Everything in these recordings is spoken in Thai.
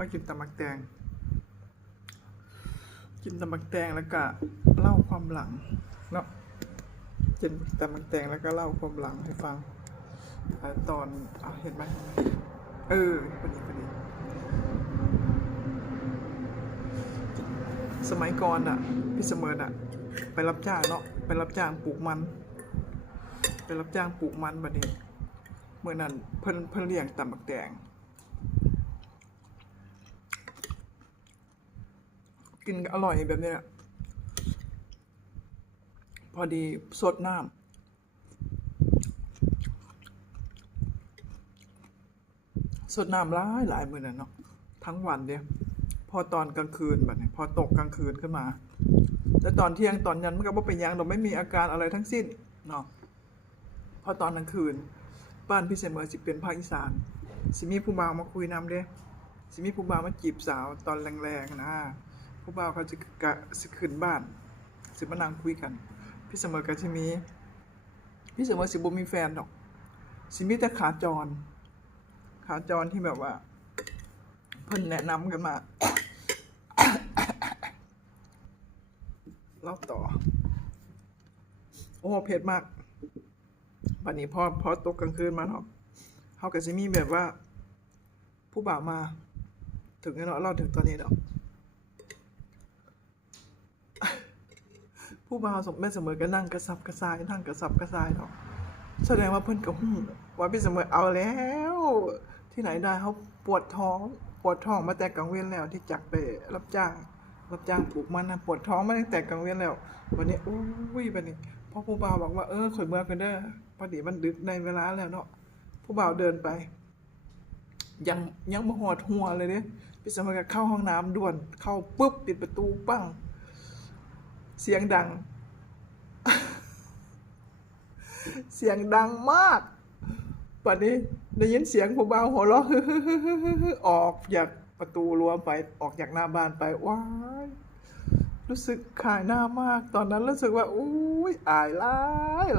มากินตำบักแตงกินตำบักแตงแล้วก็เล่าความหลังเนาะกินตำบักแตงแล้วก็เล่าความหลังให้ฟังตอนเห็นไหมพอดีสมัยก่อนพี่เสมอไปรับจ้างเนาะไปรับจ้างปลูกมันบัดนี้เมื่อนั้นเพิ่นเลี้ยงตำบักแตงกินอร่อยแบบนี้พอดีสดน้หลายมื้อนั่นเนาะทั้งวันเดียวพอตอนกลางคืนแบบนี้พอตกกลางคืนขึ้นมาแต่ตอนเที่ยงตอนยันมันก็บ่เป็นหยังเราไม่มีอาการอะไรทั้งสิ้นเนาะพอตอนกลางคืนบ้านพี่เสมอสิเป็นภาคอีสานสิมีผู้บ่าวมาคุยนำเด้สิมีผู้บ่าวมาจีบสาวตอนแรงๆนะผู้บ่าวเขาสิขึ้นบ้านสิมานั่งคุยกันพี่เสมอก็สิมีพี่เสมอสิบ่มีแฟนดอกสิมีแต่ขาจรที่แบบว่าเพิ่นแนะนำกันมาเล่าต่อโอ้เผ็ดมากบัดนี้พอตกกลางคืนมาเนาะเฮาก็สิมีแบบว่าผู้บ่าวมาถึงเนาะเราถึงตอนนี้เนาะผู้บ่าวแม่เสมอก็นั่งกระสับกระส่ายเนาะแสดงว่าเพิ่นก็ฮู้ว่าพี่เสมอเอาแล้วที่ไหนได้เขาปวดท้องมาแต่กลางเว้นแล้วที่จักไปรับจ้างปลูกมันปวดท้องมาตั้งแต่กลางเว้นแล้ววันนี้อุ้ยบัดนี้พอผู้บ่าวบอกว่าข่อยเมื่อกันเด้อพอดีมันดึกในเวลาแล้วเนาะผู้บ่าวเดินไปยังบ่หอดหัวเลยเด้พี่เสมอก็เข้าห้องน้ำด่วนเข้าปุ๊บปิดประตูปั้งเสียงดัง เสียงดังมากปัดนี้ได้ยินเสียงผู้บ่าวหัวเราะออกจากประตูรั้วไปออกจากหน้าบ้านไปว้ายรู้สึกขายหน้ามากตอนนั้นรู้สึกว่าอุ้ยอายห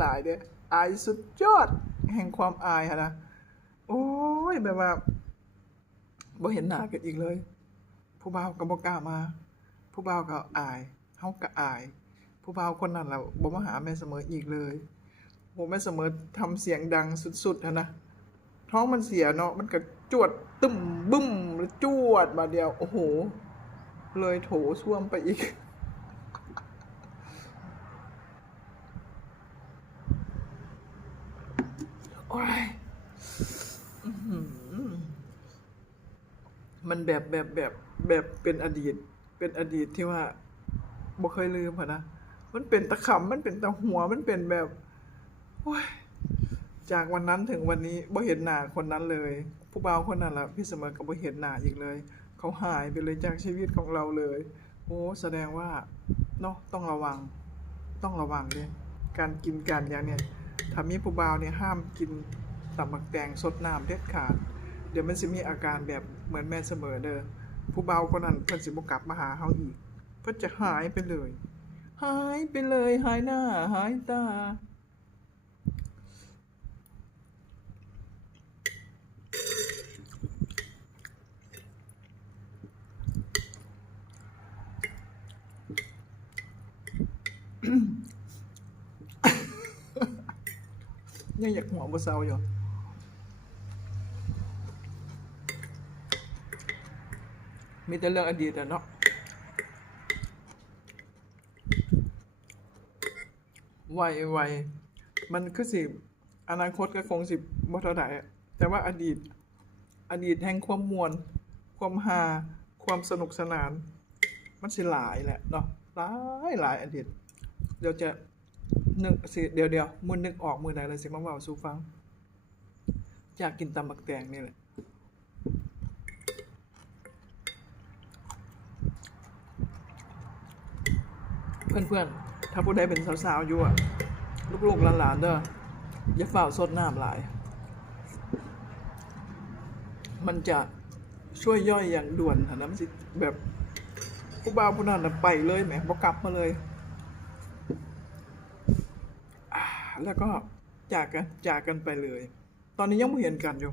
ลายเด้อายสุดยอดแห่งความอายนะโอ้ยแบบว่าบ่เห็นหน้ากันอีกเลยผู้บ่าวก็บ่กล้ามาผู้บ่าวก็อายเฮาก็อายผู้บ่าวคนนั้นล่ะบ่มาหาแม่เสมออีกเลยโหแม่เสมอทำเสียงดังสุดๆนะท้องมันเสียเนาะมันก็จวดตึ้มบึ้มแล้วจวดมาเดียวโอ้โหเลยโถส้วมไปอีกโอ้ยมันแบบเป็นอดีตที่ว่าบ่เคยลืมนะมันเป็นตะขำมันเป็นตะหัวมันเป็นแบบโอ้ยจากวันนั้นถึงวันนี้บ่เห็นหน้าคนนั้นเลยผู้บ่าวคนนั้นล่ะพี่เสมอก็บ่เห็นหน้าอีกเลยเขาหายไปเลยจากชีวิตของเราเลยโอ้แสดงว่าเนาะต้องระวังเลยการกินกันอย่างเนี้ยถ้ามีผู้บ่าวเนี่ยห้ามกินตำบักแตงสดน้ำเด็ดขาดเดี๋ยวมันสิมีอาการแบบเหมือนแม่เสมอเด้อผู้บ่าวคนนั้นเพิ่นสิบ่กลับมาหาเฮาอีกเพิ่นจะหายไปเลยหายหน้าหายตายังอยากหัวบ่เซาอยู่มีแต่เรื่องอดีตเนาะวัยมันคือสิอนาคตก็คงสิบ่เท่าใดแต่ว่าอดีตแห่งความม่วนความฮาความสนุกสนานมันสิหลายแหละเนาะหลายอดีตเดี๋ยวจะนึกสิเดี๋ยวมื้อนึกออกมื้อใดแล้วสิมาเว้าสู่ฟังอยากกินตำบักแตงนี่แหละเพื่อนๆถ้าผู้ใดเป็นสาวๆอยู่ลูกๆหลานๆเด้ออย่าเฝ้าสดน้ำหลายมันจะช่วยย่อยอย่างด่วนนะมันสิแบบผู้บ่าวผู้นั้นไปเลยแหมบ่กลับมาเลยแล้วก็จากกันไปเลยตอนนี้ยังไม่เห็นกันอยู่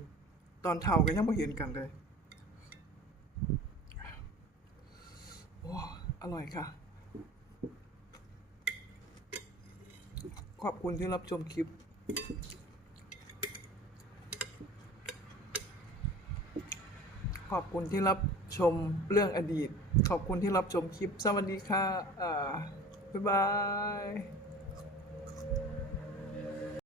ตอนเฒ่าก็ยังไม่เห็นกันเลย ว้าอร่อยค่ะ ขอบคุณที่รับชมคลิป ขอบคุณที่รับชมเรื่องอดีต ขอบคุณที่รับชมคลิป สวัสดีค่ะบ๊ายบาย